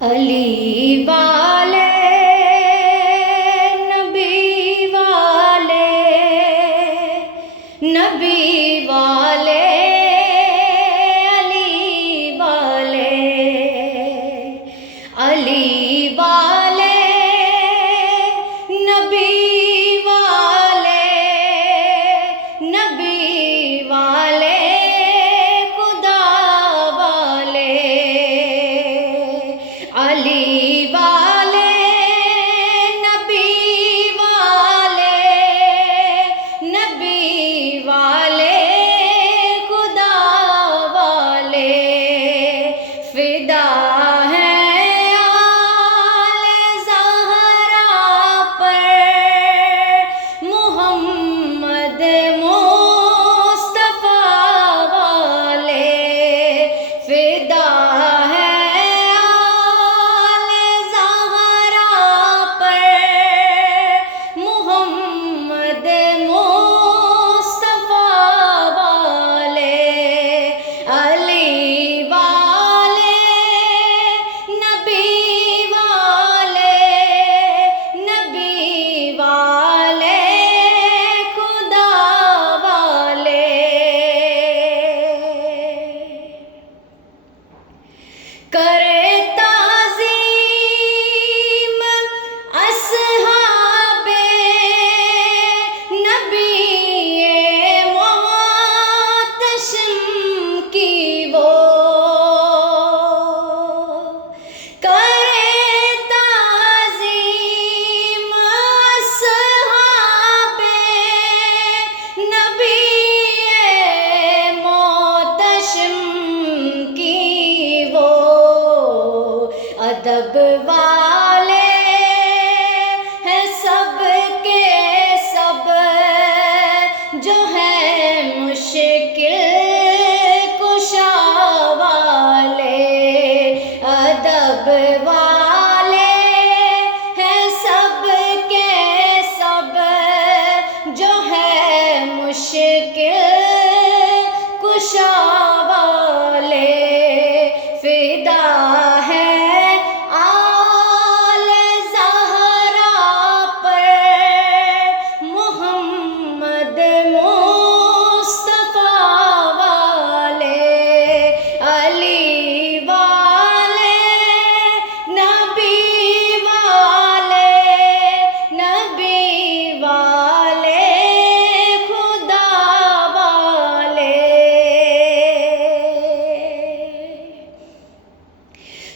علی والے نبی والے نبی والے علی والے علی والے نبی والے نبی والے خدا والے علی والے نبی والے نبی والے خدا والے فدا ہیں آل زہرا پر محمد مصطفیٰ والے فدا کرے تعظیم اصحاب نبی محتشم کی وہ کرے تعظیم اصحاب نبی محتشم کی وہ ادب والے ہیں سب کے سب جو ہے مشکل کشا والے ادب والے ہیں سب کے سب جو ہے مشکل کشا والے فدا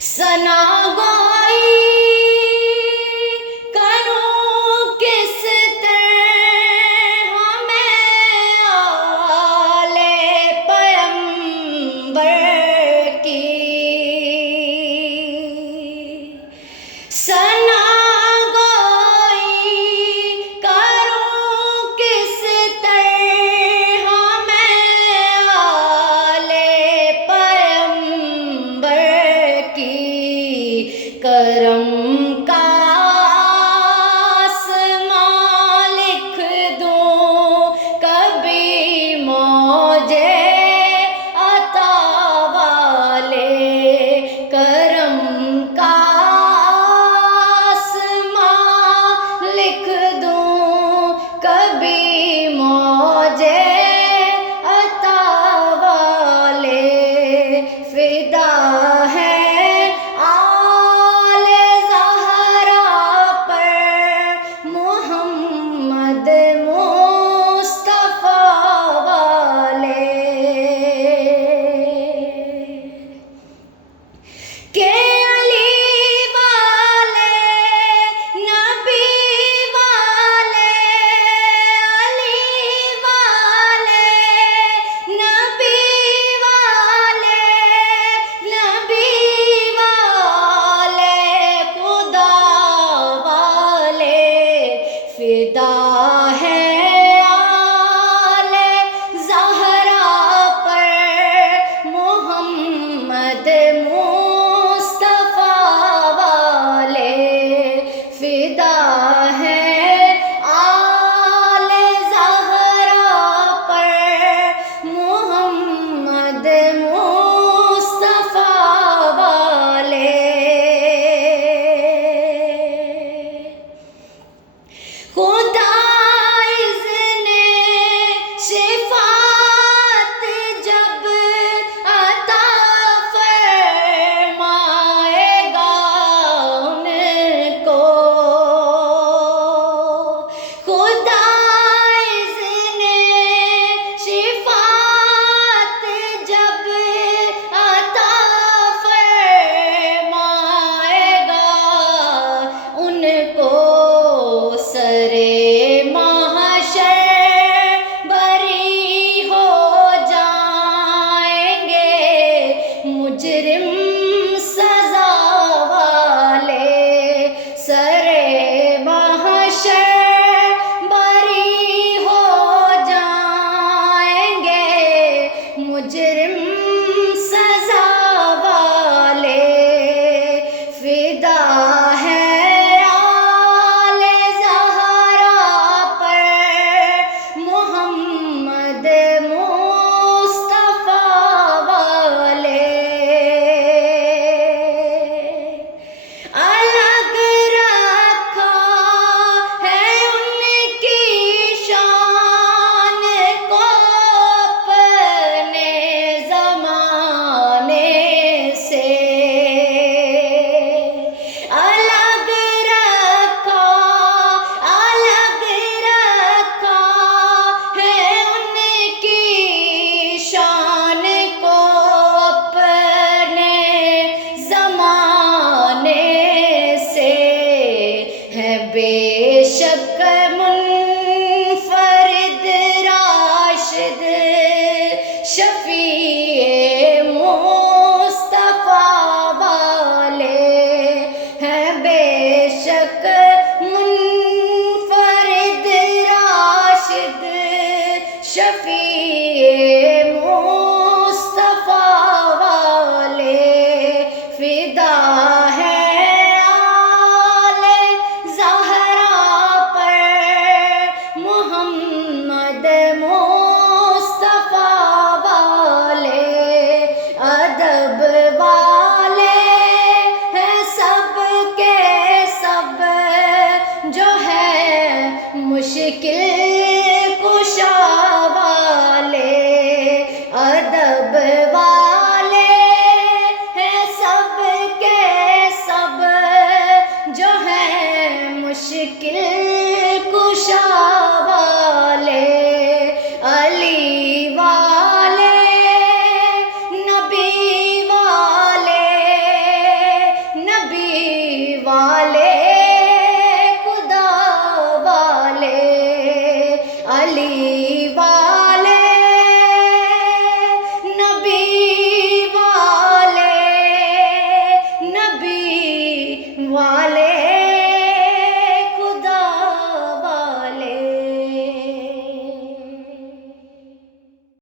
ثنا گوئی کروں کس طرح میں آل پیغمبر کی ثنا گوئی کروں کس طرح میں آل پیغمبر کرم کا آسمان لکھ دوں کبھی موجے عطا والے کرم کا آسمان لکھ دوں کبھی موجے عطا والے فدا ہے آل فدا ہے آل زہرا پر محمد مصطفیٰ والے، الگ رکھا ہے ان کی شان کو اپنے زمانے سے، الگ رکھا ہے ان کی شان کو اپنے زمانے سے، ہے بے شک منفرد راشد شفیع مصطفیٰ والے، ہیں بے شک منفرد راشد شفیع مصطفیٰ والے، فدا ہے آل زہرا پر محمد مصطفیٰ والے، ادب والے ہیں سب کے سب جو ہے مشکل کشا والے، ادب والے ہیں سب کے سب جو ہے مشکل کشا والے، علی والے نبی والے خدا والے، علی